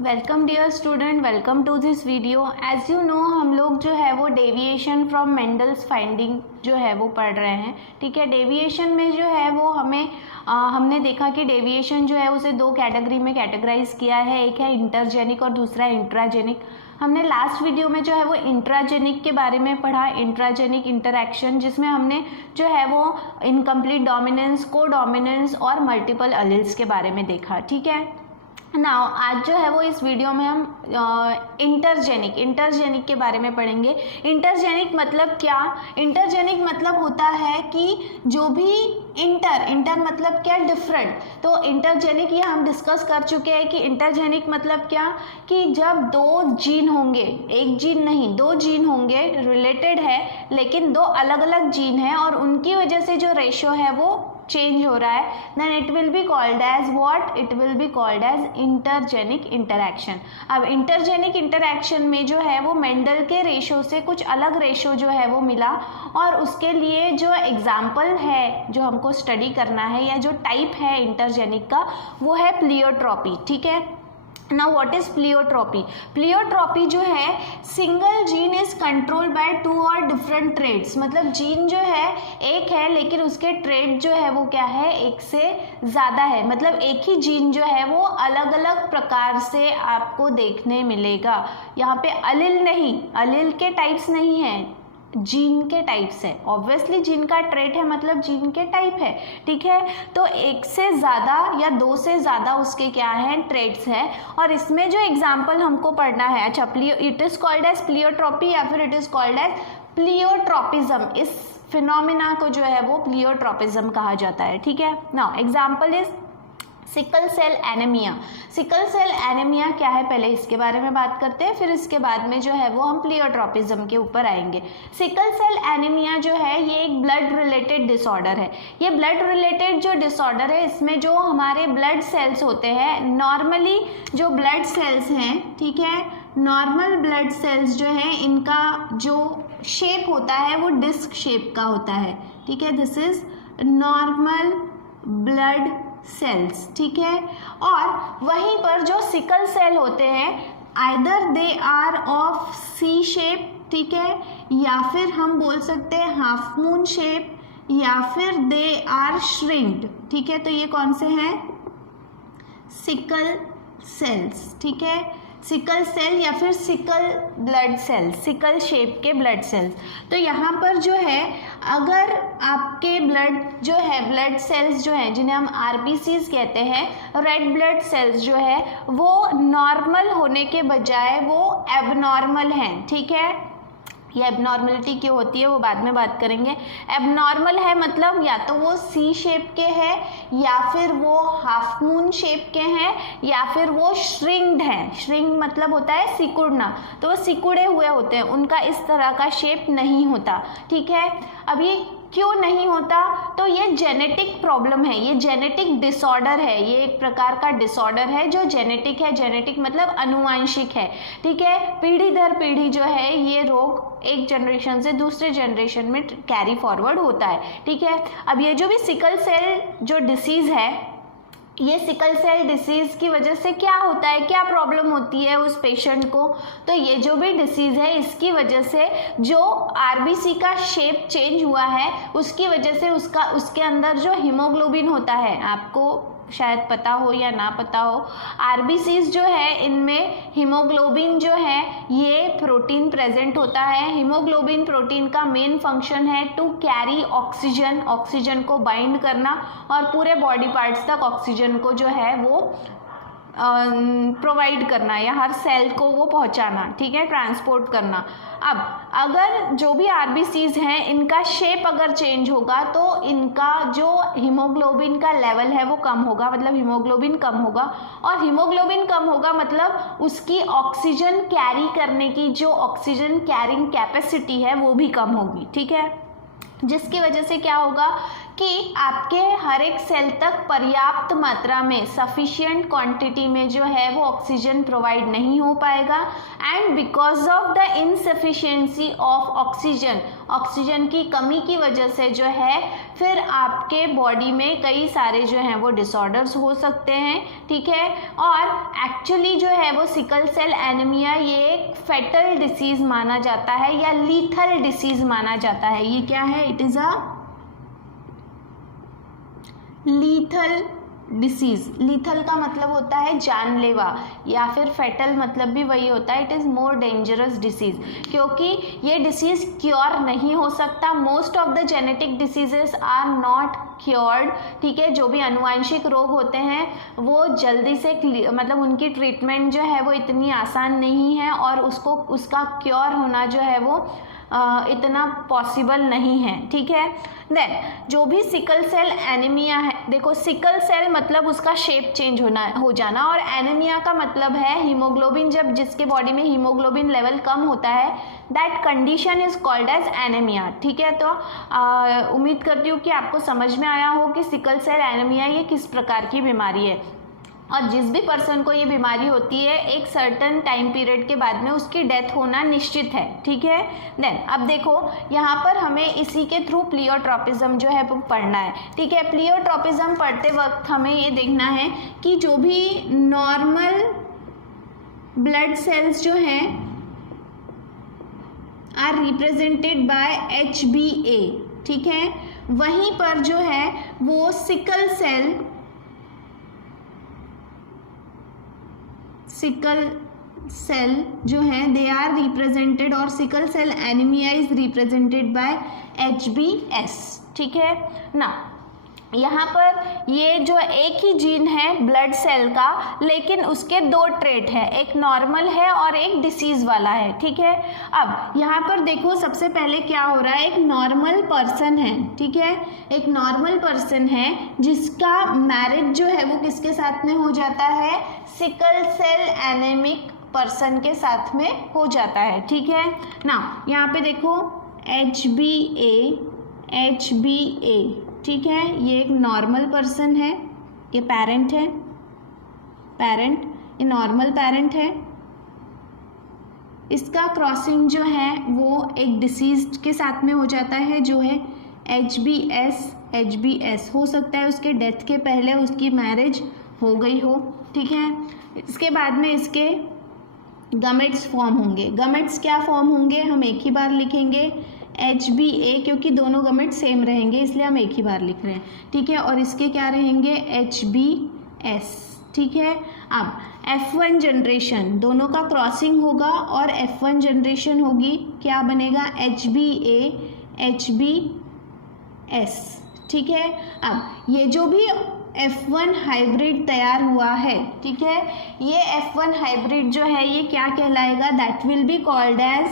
Welcome dear student, welcome to this video. As you know हम लोग जो है वो डेविएशन फ्रॉम मेंडल्स फाइंडिंग जो है वो पढ़ रहे हैं। ठीक है, डेविएशन में जो है वो हमने देखा कि डेविएशन जो है उसे दो कैटेगरी में कैटेगराइज किया है, एक है इंटरजेनिक और दूसरा इंट्राजेनिक। हमने लास्ट वीडियो में जो है वो इंट्राजेनिक के बारे में पढ़ा, इंट्राजेनिक इंटरैक्शन, जिसमें हमने जो है वो इनकम्प्लीट डोमिनेंस, को डोमिनेंस और मल्टीपल अलील्स के बारे में देखा। ठीक है, नाउ आज जो है वो इस वीडियो में हम इंटरजेनिक के बारे में पढ़ेंगे। इंटरजेनिक मतलब क्या? इंटरजेनिक मतलब होता है कि जो भी इंटर मतलब क्या? डिफरेंट। तो इंटरजेनिक ये हम डिस्कस कर चुके हैं कि इंटरजेनिक मतलब क्या, कि जब दो जीन होंगे, एक जीन नहीं दो जीन होंगे, रिलेटेड है लेकिन दो अलग अलग जीन है और उनकी वजह से जो रेशियो है वो चेंज हो रहा है, then it will be called as what? It will be called as intergenic interaction. अब इंटरजेनिक इंटरैक्शन में जो है वो मेंडल के रेशो से कुछ अलग रेशो जो है वो मिला और उसके लिए जो एग्जाम्पल है जो हमको स्टडी करना है या जो टाइप है इंटरजेनिक का वो है प्लियोट्रॉपी। ठीक है, now what is pleiotropy? Pleiotropy जो है single gene is controlled by two और डिफरेंट ट्रेड्स। मतलब जीन जो है एक है लेकिन उसके ट्रेड जो है वो क्या है? एक से ज़्यादा है। मतलब एक ही जीन जो है वो अलग अलग प्रकार से आपको देखने मिलेगा। यहाँ पे अलील नहीं, अलील के टाइप्स नहीं है, जीन के टाइप्स है। ऑब्वियसली जीन का ट्रेट है मतलब जीन के टाइप है। ठीक है, तो एक से ज़्यादा या दो से ज़्यादा उसके क्या है? ट्रेट्स है। और इसमें जो एग्जाम्पल हमको पढ़ना है, अच्छा it is called as pleiotropy या फिर it is called as pleiotropism. इस फिनोमिना को जो है वो प्लियोट्रॉपिज्म कहा जाता है। ठीक है, now example is sickle cell anaemia. Sickle cell anaemia क्या है पहले इसके बारे में बात करते हैं, फिर इसके बाद में जो है वो हम प्लियोट्रॉपिज्म के ऊपर आएंगे। सिकल सेल एनीमिया जो है ये एक ब्लड रिलेटेड डिसऑर्डर है। ये ब्लड रिलेटेड जो डिसऑर्डर है इसमें जो हमारे ब्लड सेल्स होते हैं, नॉर्मली जो ब्लड सेल्स हैं, ठीक है, नॉर्मल ब्लड सेल्स जो है इनका जो शेप होता है वो डिस्क शेप का होता है। ठीक है, this is normal blood cells. ठीक है, और वहीं पर जो सिकल सेल होते हैं either they are of C shape, ठीक है, या फिर हम बोल सकते हैं हाफ मून शेप, या फिर दे आर श्रिंक्ड। ठीक है, तो ये कौन से हैं? Sickle cells. ठीक है, सिकल सेल या फिर sickle blood cells, sickle shape के ब्लड सेल्स। तो यहाँ पर जो है अगर आपके ब्लड जो है, ब्लड सेल्स जो हैं जिन्हें हम आरबीसीज कहते हैं, रेड ब्लड सेल्स जो है वो नॉर्मल होने के बजाय वो एबनॉर्मल हैं। ठीक है, ये एबनॉर्मलिटी क्यों होती है वो बाद में बात करेंगे। एबनॉर्मल है मतलब या तो वो सी शेप के हैं या फिर वो हाफ मून शेप के हैं या फिर वो श्रिंक्ड हैं। श्रिंक मतलब होता है सिकुड़ना, तो वो सिकुड़े हुए होते हैं, उनका इस तरह का शेप नहीं होता। ठीक है, अब ये क्यों नहीं होता? तो ये जेनेटिक प्रॉब्लम है, ये जेनेटिक डिसऑर्डर है, ये एक प्रकार का डिसऑर्डर है जो जेनेटिक है। जेनेटिक मतलब अनुवांशिक है। ठीक है, पीढ़ी दर पीढ़ी जो है ये रोग एक जनरेशन से दूसरे जनरेशन में कैरी फॉरवर्ड होता है। ठीक है, अब ये जो भी सिकल सेल जो डिसीज़ है, ये सिकल सेल डिसीज़ की वजह से क्या होता है, क्या प्रॉब्लम होती है उस पेशेंट को? तो ये जो भी डिसीज़ है इसकी वजह से जो आरबीसी का शेप चेंज हुआ है उसकी वजह से उसके अंदर जो हीमोग्लोबिन होता है, आपको शायद पता हो या ना पता हो, आरबीसीज जो है इनमें हीमोग्लोबिन जो है ये प्रोटीन प्रेजेंट होता है। हीमोग्लोबिन प्रोटीन का मेन फंक्शन है टू कैरी ऑक्सीजन, ऑक्सीजन को बाइंड करना और पूरे बॉडी पार्ट्स तक ऑक्सीजन को जो है वो प्रोवाइड करना या हर सेल को वो पहुंचाना। ठीक है, ट्रांसपोर्ट करना। अब अगर जो भी आरबीसीज हैं इनका शेप अगर चेंज होगा तो इनका जो हीमोग्लोबिन का लेवल है वो कम होगा, मतलब हीमोग्लोबिन कम होगा, और हीमोग्लोबिन कम होगा मतलब उसकी ऑक्सीजन कैरी करने की जो ऑक्सीजन कैरिंग कैपेसिटी है वो भी कम होगी। ठीक है, जिसकी वजह से क्या होगा कि आपके हर एक सेल तक पर्याप्त मात्रा में, सफिशिएंट क्वांटिटी में जो है वो ऑक्सीजन प्रोवाइड नहीं हो पाएगा। And because of the insufficiency of oxygen, oxygen की कमी की वजह से जो है फिर आपके बॉडी में कई सारे जो हैं वो डिसऑर्डर्स हो सकते हैं। ठीक है, और एक्चुअली जो है वो सिकल सेल एनीमिया ये एक फेटल डिसीज माना जाता है या लीथल डिसीज माना जाता है। ये क्या है? It is a lethal disease. Lethal का मतलब होता है जानलेवा, या फिर फेटल मतलब भी वही होता है, it is more dangerous disease, क्योंकि ये डिसीज क्योर नहीं हो सकता। Most of the genetic diseases are not cured, ठीक है। जो भी अनुवांशिक रोग होते हैं वो जल्दी से मतलब उनकी ट्रीटमेंट जो है वो इतनी आसान नहीं है, और उसका क्योर होना जो है वो इतना पॉसिबल नहीं है, ठीक है। देन जो भी सिकल सेल एनीमिया है, देखो सिकल सेल मतलब उसका शेप चेंज हो जाना, और एनीमिया का मतलब है हीमोग्लोबिन, जब जिसके बॉडी में हीमोग्लोबिन लेवल कम होता है, that condition is called as anaemia, ठीक है। तो उम्मीद करती हूँ कि आपको समझ में आया हो कि सिकल सेल एनीमिया ये किस प्रकार की बीमारी है, और जिस भी पर्सन को ये बीमारी होती है एक सर्टन टाइम पीरियड के बाद में उसकी डेथ होना निश्चित है, ठीक है। देन अब देखो यहाँ पर हमें इसी के थ्रू प्लियोट्रोपिज्म जो है वो पढ़ना है, ठीक है। प्लियोट्रोपिज्म पढ़ते वक्त हमें ये देखना है कि जो भी नॉर्मल ब्लड सेल्स जो हैं आर रिप्रेजेंटेड बाय HbA, ठीक है, वहीं पर जो है वो सिकल सेल जो है दे आर रिप्रेजेंटेड, और sickle cell anaemia is represented by HbS, ठीक है ना। यहाँ पर ये जो एक ही जीन है ब्लड सेल का, लेकिन उसके दो ट्रेट है, एक नॉर्मल है और एक डिसीज वाला है, ठीक है। अब यहाँ पर देखो सबसे पहले क्या हो रहा है, एक नॉर्मल पर्सन है, ठीक है, एक नॉर्मल पर्सन है जिसका मैरिज जो है वो किसके साथ में हो जाता है, सिकल सेल एनीमिक पर्सन के साथ में हो जाता है, ठीक है ना। यहाँ पे देखो HbA, ठीक है, ये एक नॉर्मल पर्सन है, ये पेरेंट है, ये नॉर्मल पेरेंट है। इसका क्रॉसिंग जो है वो एक डिसीज के साथ में हो जाता है जो है HbS हो सकता है उसके डेथ के पहले उसकी मैरिज हो गई हो, ठीक है। इसके बाद में इसके गमेट्स फॉर्म होंगे। गमेट्स क्या फॉर्म होंगे, हम एक ही बार लिखेंगे HbA, क्योंकि दोनों गमेट सेम रहेंगे इसलिए हम एक ही बार लिख रहे हैं, ठीक है। और इसके क्या रहेंगे HbS, ठीक है। अब F1 जनरेशन, दोनों का क्रॉसिंग होगा और F1 जनरेशन होगी, क्या बनेगा HbA HbS, ठीक है। अब ये जो भी F1 हाइब्रिड तैयार हुआ है, ठीक है, ये F1 हाइब्रिड जो है ये क्या कहलाएगा, that will be called as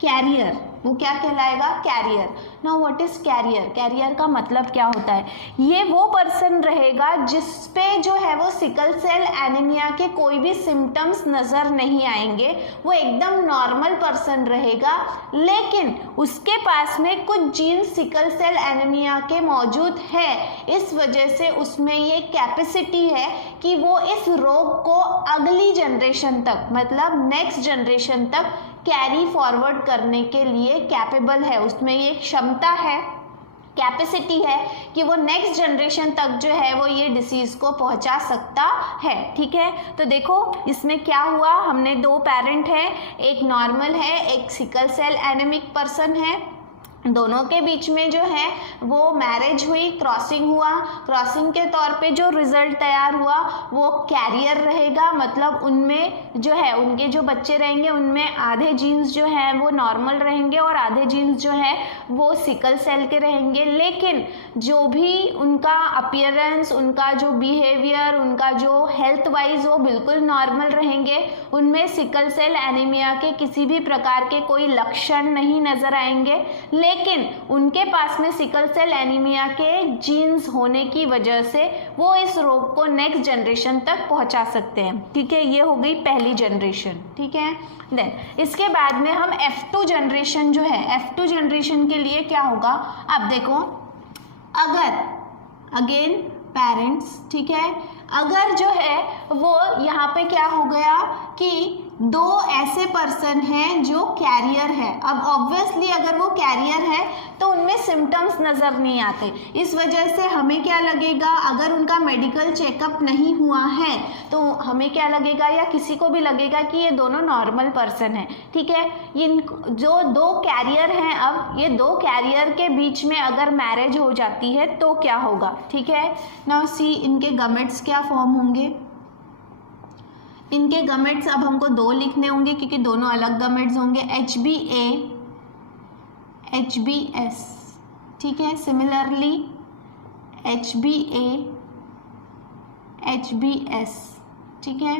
carrier. वो क्या कहलाएगा, carrier. Now what is carrier? Carrier का मतलब क्या होता है, ये वो पर्सन रहेगा जिस पे जो है वो सिकल सेल एनीमिया के कोई भी सिम्टम्स नज़र नहीं आएंगे, वो एकदम नॉर्मल पर्सन रहेगा, लेकिन उसके पास में कुछ जीन सिकल सेल एनीमिया के मौजूद है। इस वजह से उसमें ये कैपेसिटी है कि वो इस रोग को अगली जनरेशन तक, मतलब नेक्स्ट जनरेशन तक कैरी फॉरवर्ड करने के लिए कैपेबल है, उसमें ये क्षमता है, कैपेसिटी है कि वो नेक्स्ट जनरेशन तक जो है वो ये डिसीज़ को पहुंचा सकता है, ठीक है। तो देखो इसमें क्या हुआ, हमने दो पेरेंट है, एक नॉर्मल है, एक सिकल सेल एनीमिक पर्सन है, दोनों के बीच में जो है वो मैरिज हुई, क्रॉसिंग हुआ, क्रॉसिंग के तौर पे जो रिजल्ट तैयार हुआ वो कैरियर रहेगा, मतलब उनमें जो है उनके जो बच्चे रहेंगे उनमें आधे जीन्स जो हैं वो नॉर्मल रहेंगे और आधे जीन्स जो है वो सिकल सेल के रहेंगे, लेकिन जो भी उनका अपीयरेंस, उनका जो बिहेवियर, उनका जो हेल्थ वाइज वो बिल्कुल नॉर्मल रहेंगे, उनमें सिकल सेल एनीमिया के किसी भी प्रकार के कोई लक्षण नहीं नजर आएंगे, लेकिन उनके पास में सिकल सेल एनीमिया के जीन्स होने की वजह से वो इस रोग को नेक्स्ट जनरेशन तक पहुंचा सकते हैं, ठीक है। ये हो गई पहली जनरेशन, ठीक है। देन इसके बाद में हम F2 जनरेशन जो है, F2 जनरेशन के लिए क्या होगा, अब देखो, अगर अगेन पेरेंट्स, ठीक है, अगर जो है वो यहाँ पे क्या हो गया कि दो ऐसे पर्सन हैं जो कैरियर है, अब ऑब्वियसली अगर वो कैरियर है तो उनमें सिम्टम्स नज़र नहीं आते, इस वजह से हमें क्या लगेगा, अगर उनका मेडिकल चेकअप नहीं हुआ है तो हमें क्या लगेगा या किसी को भी लगेगा कि ये दोनों नॉर्मल पर्सन हैं। ठीक है, इन जो दो कैरियर हैं, अब ये दो कैरियर के बीच में अगर मैरिज हो जाती है तो क्या होगा। ठीक है, नाउ सी इनके गमेट्स क्या फॉर्म होंगे। इनके गमेट्स अब हमको दो लिखने होंगे क्योंकि दोनों अलग गमेट्स होंगे, HbA HbS। ठीक है, सिमिलरली HbA HbS। ठीक है,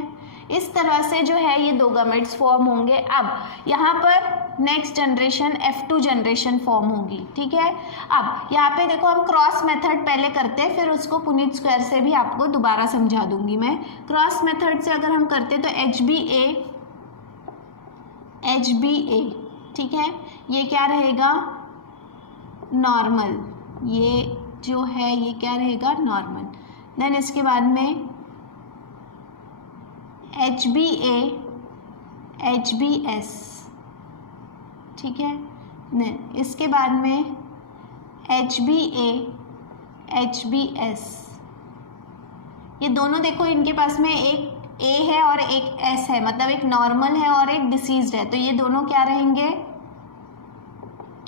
इस तरह से जो है ये दो गमेट्स फॉर्म होंगे। अब यहाँ पर next generation F2 generation form होगी। ठीक है, अब यहाँ पे देखो हम क्रॉस मेथड पहले करते हैं, फिर उसको पुनीत स्क्वायर से भी आपको दोबारा समझा दूंगी मैं। क्रॉस मेथड से अगर हम करते तो HbA ठीक है, ये क्या रहेगा, नॉर्मल, ये जो है ये क्या रहेगा, नॉर्मल। देन इसके बाद में HbA HbS। ठीक है, देन इसके बाद में HbA HbS। ये दोनों देखो इनके पास में एक A है और एक S है, मतलब एक नॉर्मल है और एक डिसीज्ड है, तो ये दोनों क्या रहेंगे,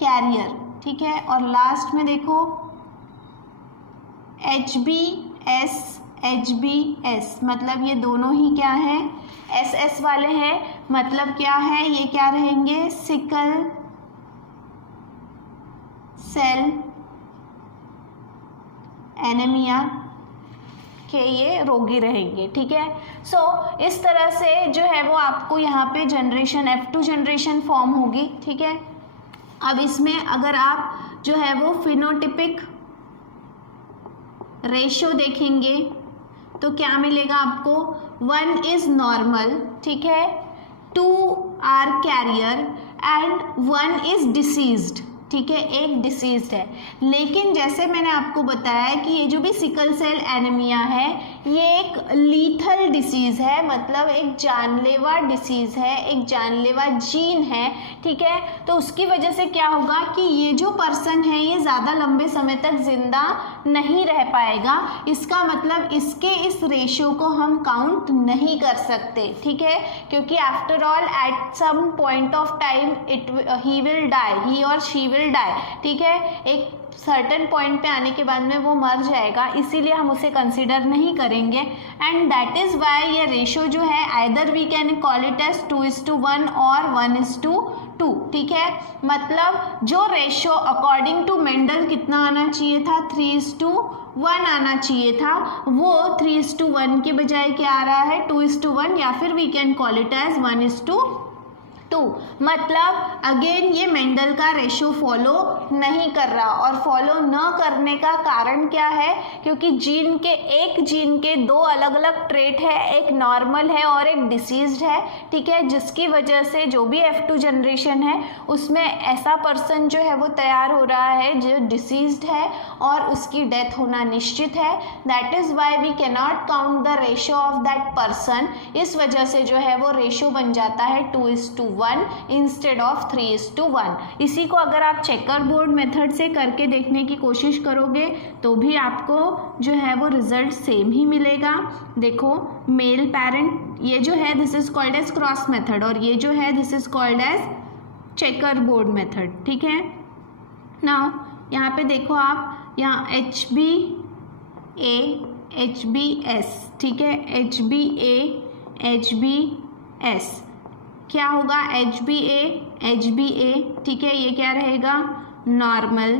कैरियर। ठीक है, और लास्ट में देखो HbS HbS, मतलब ये दोनों ही क्या है, SS वाले हैं, मतलब क्या है, ये क्या रहेंगे, सिकल सेल एनीमिया के ये रोगी रहेंगे। ठीक है, सो इस तरह से जो है वो आपको यहाँ पे जनरेशन F2 जनरेशन फॉर्म होगी। ठीक है, अब इसमें अगर आप जो है वो फिनोटिपिक रेशियो देखेंगे तो क्या मिलेगा आपको, 1 इज नॉर्मल, ठीक है, 2 are carrier and 1 is diseased. ठीक है, एक डिसीज्ड है। लेकिन जैसे मैंने आपको बताया कि ये जो भी सिकल सेल एनीमिया है ये एक लीथल डिसीज़ है, मतलब एक जानलेवा डिसीज़ है, एक जानलेवा जीन है। ठीक है, तो उसकी वजह से क्या होगा कि ये जो पर्सन है ये ज़्यादा लंबे समय तक ज़िंदा नहीं रह पाएगा। इसका मतलब इसके इस रेशियो को हम काउंट नहीं कर सकते। ठीक है, क्योंकि after all at some point of time he will die, he और शी विल डाई। ठीक है, एक सर्टेन पॉइंट पे आने के बाद में वो मर जाएगा, इसीलिए हम उसे कंसीडर नहीं करेंगे। एंड दैट इज़ वाई ये रेशो जो है either we can call it as 2:1 और 1:2। ठीक है, मतलब जो रेशो अकॉर्डिंग टू मेंडल कितना आना चाहिए था, 3:1 आना चाहिए था, वो 3:1 के बजाय क्या आ रहा है, 2:1, या फिर we can call it as 1:2। मतलब अगेन ये मेंडल का रेशो फॉलो नहीं कर रहा, और फॉलो न करने का कारण क्या है, क्योंकि एक जीन के दो अलग अलग ट्रेट है, एक नॉर्मल है और एक डिसीज्ड है। ठीक है, जिसकी वजह से जो भी F2 जनरेशन है उसमें ऐसा पर्सन जो है वो तैयार हो रहा है जो डिसीज्ड है और उसकी डेथ होना निश्चित है। That is why we can not count the ratio of that person. इस वजह से जो है वो रेशो बन जाता है 2:1 इंस्टेड ऑफ 3:1। इसी को अगर आप चेकर बोर्ड मेथड से करके देखने की कोशिश करोगे तो भी आपको जो है वो रिजल्ट सेम ही मिलेगा। देखो मेल पेरेंट, ये जो है this is called as cross method, और ये जो है this is called as checkerboard method. ठीक है, नाउ यहाँ पे देखो आप, यहाँ HbA HbS। ठीक है, HbA HbS क्या होगा, HbA HbA। ठीक है, ये क्या रहेगा, नॉर्मल।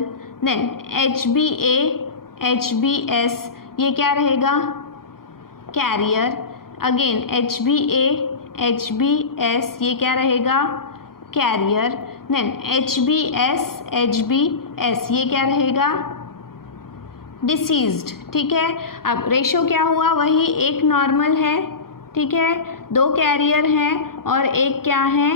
देन HbA HbS, ये क्या रहेगा, कैरियर। अगेन HbA HbS, ये क्या रहेगा, कैरियर। देन HbS HbS, ये क्या रहेगा, डिसीज्ड। ठीक है, अब रेशो क्या हुआ, वही एक नॉर्मल है, ठीक है, दो कैरियर हैं और एक क्या है,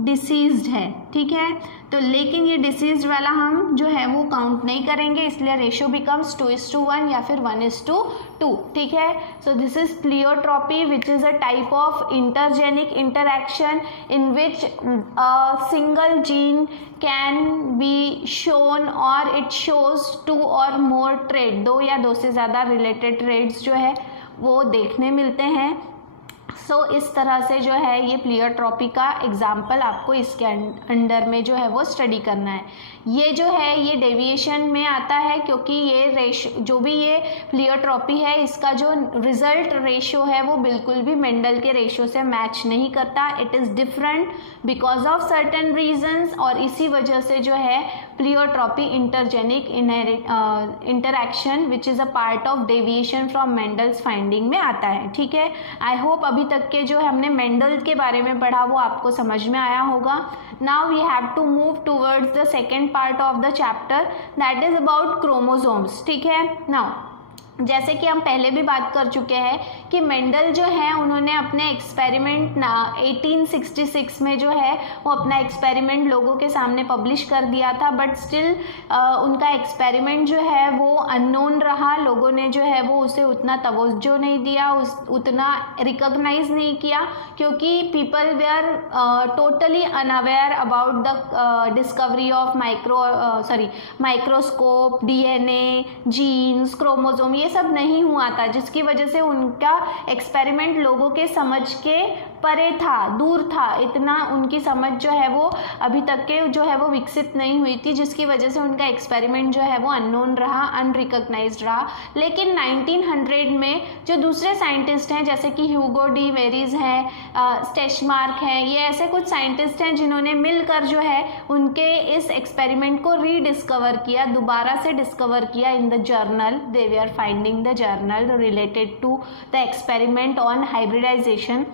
डिसीज्ड है। ठीक है, तो लेकिन ये डिसीज वाला हम जो है वो काउंट नहीं करेंगे, इसलिए रेशियो बिकम्स 2:1 या फिर 1:2, ठीक है। So this is pleiotropy which is a type of intergenic interaction in which a single gene can be shown और इट शोज 2 और मोर ट्रेड, 2 या 2 से ज़्यादा रिलेटेड ट्रेड्स जो है वो देखने मिलते हैं। सो इस तरह से जो है ये प्लियोट्रॉपी का एग्जाम्पल आपको इसके अंडर में जो है वो स्टडी करना है। ये जो है ये डेविएशन में आता है क्योंकि ये जो भी ये प्लियोट्रॉपी है इसका जो रिजल्ट रेशियो है वो बिल्कुल भी मेंडल के रेशियो से मैच नहीं करता। It is different because of certain reasons, और इसी वजह से जो है pleiotropy intergenic interaction which is a part of deviation from Mendel's finding में आता है, ठीक है। आई होप अभी तक के जो हमने मेंडल के बारे में पढ़ा वो आपको समझ में आया होगा। Now we have to move towards the second part of the chapter that is about chromosomes, ठीक है। नाउ जैसे कि हम पहले भी बात कर चुके हैं कि मेंडल जो है उन्होंने अपने एक्सपेरिमेंट 1866 में जो है वो अपना एक्सपेरिमेंट लोगों के सामने पब्लिश कर दिया था, बट स्टिल उनका एक्सपेरिमेंट जो है वो अननोन रहा। लोगों ने जो है वो उसे उतना तवज्जो नहीं दिया, उतना रिकॉग्नाइज नहीं किया, क्योंकि people were totally unaware about the discovery of microscope, DNA, genes, chromosome, ये सब नहीं हुआ था, जिसकी वजह से उनका एक्सपेरिमेंट लोगों के समझ के परे था, दूर था। इतना उनकी समझ जो है वो अभी तक के जो है वो विकसित नहीं हुई थी, जिसकी वजह से उनका एक्सपेरिमेंट जो है वो अननोन रहा, अनरिकॉग्नाइज्ड रहा। लेकिन 1900 में जो दूसरे साइंटिस्ट हैं जैसे कि ह्यूगो डी वेरीज हैं, स्टेशमार्क हैं, ये ऐसे कुछ साइंटिस्ट हैं जिन्होंने मिलकर जो है उनके इस एक्सपेरिमेंट को रीडिस्कवर किया, दोबारा से डिस्कवर किया इन द जर्नल। दे वे are finding the journal related to the experiment on hybridisation.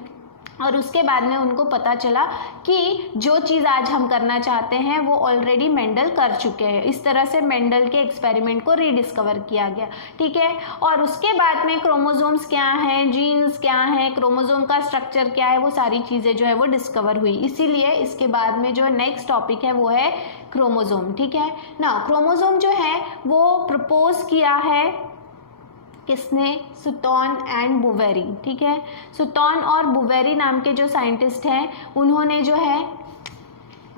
और उसके बाद में उनको पता चला कि जो चीज़ आज हम करना चाहते हैं वो ऑलरेडी मेंडल कर चुके हैं। इस तरह से मेंडल के एक्सपेरिमेंट को रीडिस्कवर किया गया, ठीक है। और उसके बाद में क्रोमोसोम्स क्या हैं, जीन्स क्या हैं, क्रोमोसोम का स्ट्रक्चर क्या है, वो सारी चीज़ें जो है वो डिस्कवर हुई। इसीलिए इसके बाद में जो नेक्स्ट टॉपिक है वो है क्रोमोसोम, ठीक है ना। क्रोमोसोम जो है वो प्रपोज किया है किसने? सुटॉन एंड बुवेरी, ठीक है। सुटॉन और बुवेरी नाम के जो साइंटिस्ट हैं उन्होंने जो है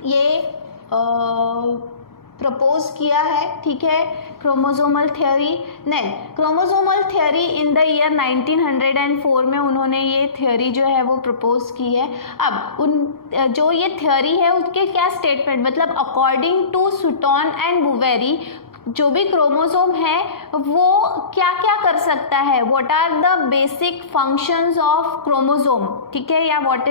ये प्रपोज किया है, ठीक है, क्रोमोसोमल थ्योरी। नहीं, chromosomal theory in the year 1904 में उन्होंने ये थ्योरी जो है वो प्रपोज की है। अब उन जो ये थ्योरी है उसके क्या स्टेटमेंट, मतलब अकॉर्डिंग टू सुटॉन एंड बुवेरी जो भी क्रोमोसोम है वो क्या क्या कर सकता है, what are the basic functions of chromosome, ठीक है, या what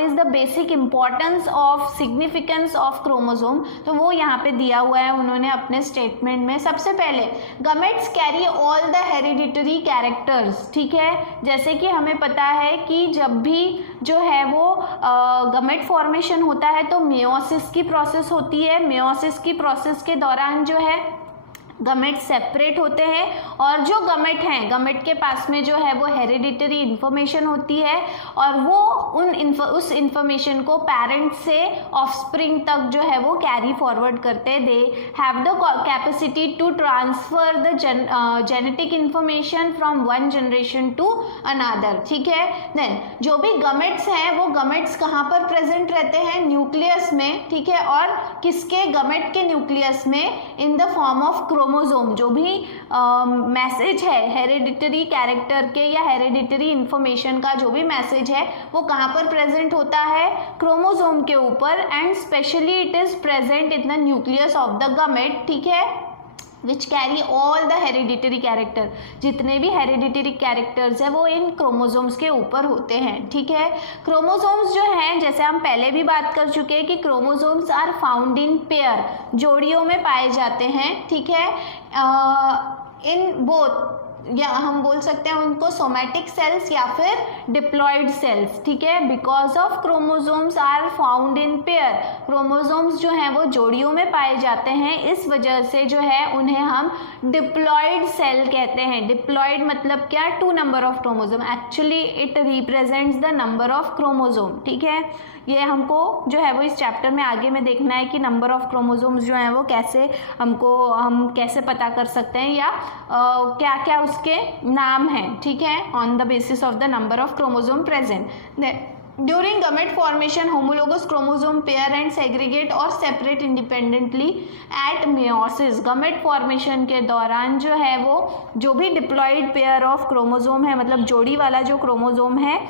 is the basic importance of significance of chromosome, तो वो यहाँ पे दिया हुआ है उन्होंने अपने स्टेटमेंट में। सबसे पहले gametes carry all the hereditary characters, ठीक है। जैसे कि हमें पता है कि जब भी जो है वो गमेट फॉर्मेशन होता है तो मेयोसिस की प्रोसेस होती है। मेयोसिस की प्रोसेस के दौरान जो है गमेट सेपरेट होते हैं, और जो गमेट हैं गमेट के पास में जो है वो हेरिडिटरी इन्फॉर्मेशन होती है, और वो उस इन्फॉर्मेशन को पेरेंट से ऑफस्प्रिंग तक जो है वो कैरी फॉरवर्ड करते हैं। They have the capacity to transfer the genetic information from one generation to another, ठीक है। देन जो भी गमेट्स हैं वो गमेट्स कहाँ पर प्रेजेंट रहते हैं? न्यूक्लियस में, ठीक है। और किसके? गमेट के न्यूक्लियस में in the form of chromosome. जो भी मैसेज है हेरिडिटरी कैरेक्टर के या हेरिडिटरी इंफॉर्मेशन का जो भी मैसेज है वो कहाँ पर प्रेजेंट होता है? क्रोमोसोम के ऊपर, and specially it is present in the nucleus of the gamete, ठीक है, which carry all the hereditary character. जितने भी हेरिडिटरी कैरेक्टर्स हैं वो इन क्रोमोसोम्स के ऊपर होते हैं, ठीक है। क्रोमोसोम्स जो हैं, जैसे हम पहले भी बात कर चुके हैं कि chromosomes are found in pair, जोड़ियों में पाए जाते हैं, ठीक है, इन बोथ या हम बोल सकते हैं उनको सोमैटिक सेल्स या फिर डिप्लॉयड सेल्स, ठीक है। Because of chromosomes are found in pair, chromosomes जो हैं वो जोड़ियों में पाए जाते हैं, इस वजह से जो है उन्हें हम डिप्लॉयड सेल कहते हैं। डिप्लॉयड मतलब क्या, 2 number of chromosome, actually it represents the number of chromosome, ठीक है। ये हमको जो है वो इस चैप्टर में आगे में देखना है कि नंबर ऑफ क्रोमोसोम्स जो हैं वो कैसे हम कैसे पता कर सकते हैं, या क्या क्या उसके नाम हैं, ठीक है, on the basis of the number of chromosome present. During gamete formation homologous chromosome pair and segregate और separate independently at meiosis. Gamete formation के दौरान जो है वो जो भी डिप्लॉयड पेयर ऑफ क्रोमोसोम है, मतलब जोड़ी वाला जो क्रोमोसोम है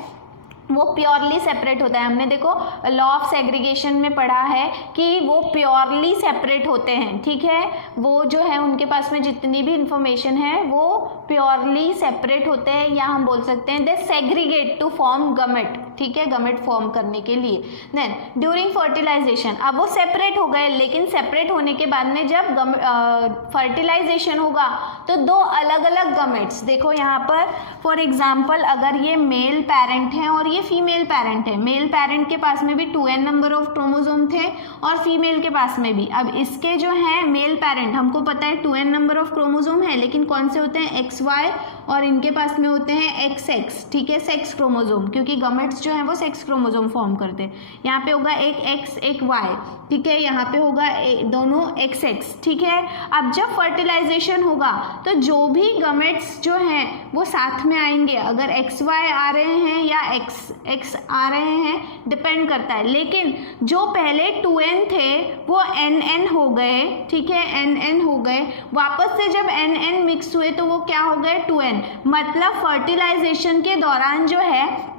वो प्योरली सेपरेट होता है। हमने देखो लॉ ऑफ सेग्रीगेशन में पढ़ा है कि वो प्योरली सेपरेट होते हैं, ठीक है। वो जो है उनके पास में जितनी भी इंफॉर्मेशन है वो प्योरली सेपरेट होते हैं, या हम बोल सकते हैं दे सेग्रीगेट टू फॉर्म गमेट, ठीक है, गमेट फॉर्म करने के लिए। देन ड्यूरिंग फर्टिलाइजेशन, अब वो सेपरेट हो गए, लेकिन सेपरेट होने के बाद में जब फर्टिलाइजेशन होगा तो 2 अलग अलग गमेट्स, देखो यहाँ पर फॉर एग्जाम्पल अगर ये मेल पेरेंट है और ये फीमेल पेरेंट है, मेल पेरेंट के पास में भी 2n नंबर ऑफ क्रोमोसोम थे और फीमेल के पास में भी। अब इसके जो है मेल पेरेंट हमको पता है 2n नंबर ऑफ क्रोमोसोम है, लेकिन कौन से होते हैं, XY, और इनके पास में होते हैं XX, ठीक है, सेक्स क्रोमोसोम, क्योंकि गमेट्स जो हैं वो सेक्स क्रोमोसोम फॉर्म करते हैं। यहाँ पे होगा एक X एक Y, ठीक है, यहाँ पे होगा दोनों XX, ठीक है। अब जब फर्टिलाइजेशन होगा तो जो भी गमेट्स जो हैं वो साथ में आएंगे, अगर XY आ रहे हैं या X आ रहे हैं, डिपेंड करता है, लेकिन जो पहले 2n थे वो NN हो गए, ठीक है, NN हो गए, वापस से जब NN मिक्स हुए तो वो क्या हो गए, 2n। मतलब फर्टिलाइजेशन के दौरान जो है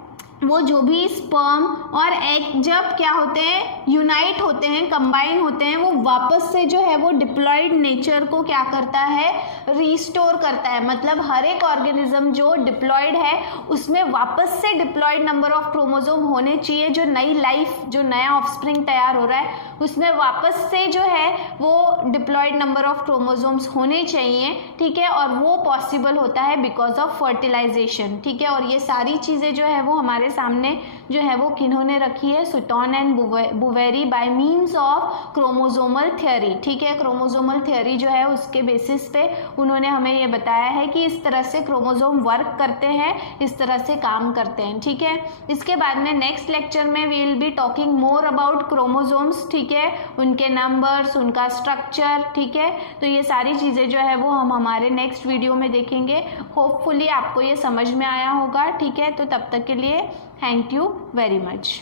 वो जो भी स्पर्म और एग जब क्या होते हैं, यूनाइट होते हैं, कंबाइन होते हैं, वो वापस से जो है वो डिप्लॉयड नेचर को क्या करता है, रीस्टोर करता है। मतलब हर एक ऑर्गेनिज्म जो डिप्लॉयड है उसमें वापस से डिप्लॉयड नंबर ऑफ क्रोमोसोम होने चाहिए। जो नई लाइफ, जो नया ऑफस्प्रिंग तैयार हो रहा है उसमें वापस से जो है वो डिप्लॉयड नंबर ऑफ क्रोमोसोम्स होने चाहिए, ठीक है, और वो पॉसिबल होता है बिकॉज ऑफ फर्टिलाइजेशन, ठीक है। और ये सारी चीज़ें जो है वो हमारे सामने जो है वो किन्होंने रखी है, Sutton and Boveri, by means of chromosomal theory, ठीक है। क्रोमोसोमल थ्योरी जो है उसके बेसिस पे उन्होंने हमें ये बताया है कि इस तरह से क्रोमोसोम वर्क करते हैं, इस तरह से काम करते हैं, ठीक है। इसके बाद में नेक्स्ट लेक्चर में we will be talking more about chromosomes, ठीक है, उनके नंबर्स, उनका स्ट्रक्चर, ठीक है। तो ये सारी चीज़ें जो है वो हम हमारे नेक्स्ट वीडियो में देखेंगे। होपफुली आपको ये समझ में आया होगा, ठीक है। तो तब तक के लिए थैंक यू वेरी मच।